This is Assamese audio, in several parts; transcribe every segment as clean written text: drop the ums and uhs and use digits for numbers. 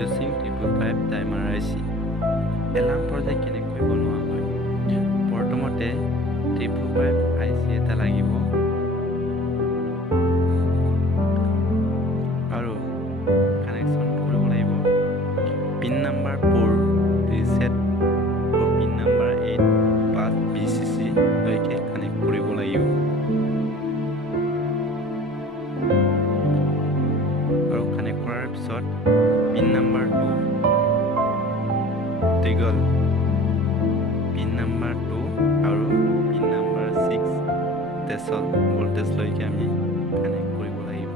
using 3.5 timer IC. Alarm project কেনেকৈ বনোৱা হয় প্ৰথমতে 3.5 IC এটা লাগিব আৰু কানেকচন কৰিব লাগিব পিন নাম্বাৰ 4 ৰিসেট আৰু পিন নাম্বাৰ 8 প্লাস VCC লৈকে কানেক্ট কৰিব লাগিব আৰু কানেক্ট কৰাৰ পিছত পিন নাম্বাৰ 2 টিগল পিন নাম্বাৰ 2 আৰু পিন নাম্বাৰ 6 তেছল ভোল্টেজ লৈকে আমি কানেক্ট কৰিব লাগিব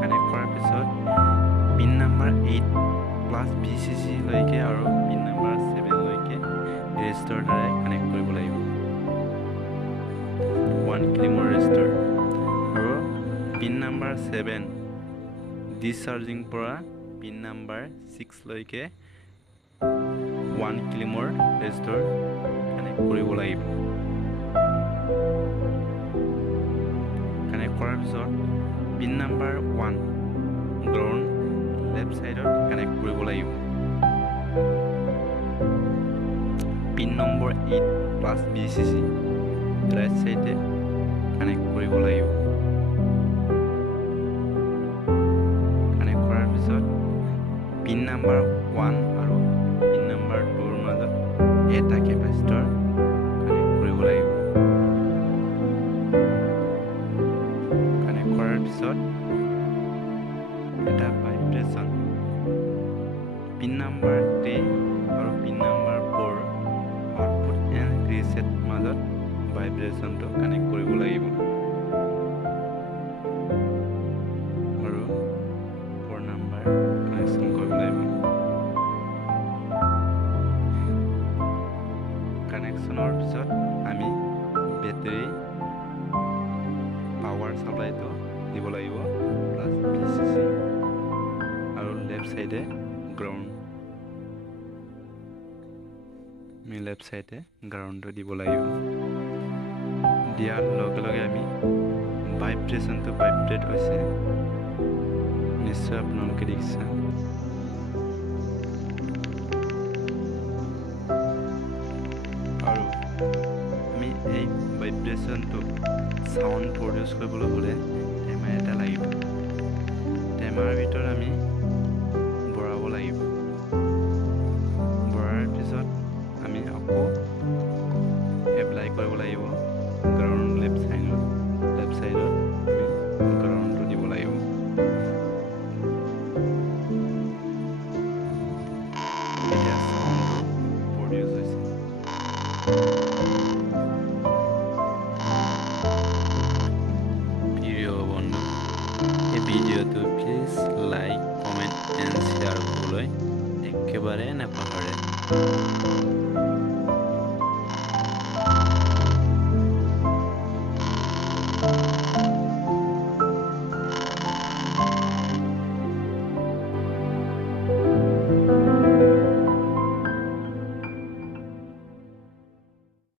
কানেক্ট কৰাৰ পিছত পিন নাম্বাৰ 8 প্লাস VCC লৈকে আৰু পিন নাম্বাৰ 7 লৈকে ৰেজিস্টাৰ দ্বাৰা কানেক্ট কৰিব লাগিব 1 কিলোমৰ ৰেজিস্টাৰ আৰু পিন নাম্বাৰ 7 ডিসচাৰ্জিং পৰা পিন নাম্বাৰ 6 লৈকে 1 কিলোমৰ ৰেজিস্টাৰ কানেক্ট কৰিব লাগিব কানেক্ট কৰাৰ পিছত পিন নাম্বাৰ 1 গ্ৰাউণ্ড লেফট সাইডত কানেক্ট কৰিব লাগিব pin number 8 plus VCC right সাইডে কানেক্ট কৰিব লাগিব কানেক্ট কৰাৰ পিছত পিন নাম্বাৰ 1 আৰু পিন নাম্বাৰ 2 ৰ মাজত এটা কেপাচিটৰ কানেক্ট কৰিব লাগিব কানেক্ট কৰাৰ পিছত এটা ভাইব্ৰেচন পিন নাম্বাৰ 3 আৰু পিন নাম্বাৰ 4 আউটপুট এণ্ড ৰিসেট মাজত ভাইব্ৰেচনটো কানেক্ট কৰিব লাগিব আৰু 4 নাম্বাৰ কানেকশন কৰিব লাগিব কানেকশনৰ পিছত আমি বেটাৰী পাৱাৰ সাপ্লাইটো দিব লাগিব প্লাস VCC আৰু লেফট সাইডে গ্ৰাউণ্ড আমি লেফট সাইডে গ্ৰাউণ্ডটো দিব লাগিব দিয়াৰ লগে লগে আমি ভাইব্ৰেচনটো ভাইব্ৰেট হৈছে নিশ্চয় আপোনালোকে দেখিছে আৰু আমি এই ভাইব্ৰেচনটো সাউন্ড প্ৰডিউস কৰিবলৈ হলে টেমাৰ এটা লাগিব টেমাৰ ভিতৰত আমি ভৰাব লাগিব ভৰাৰ পিছত আমি আকৌ এপ্লাই কৰিব লাগিব গ্ৰাউণ্ড লেফট সাইডত আমি গ্ৰাউণ্ডটো দিব লাগিব এতিয়া সাউন্ডটো প্ৰডিউস হৈছে প্ৰিয় বন্ধু এই ভিডিঅ'টো please like comment and share কৰিবলৈ একেবাৰে নাপাহৰে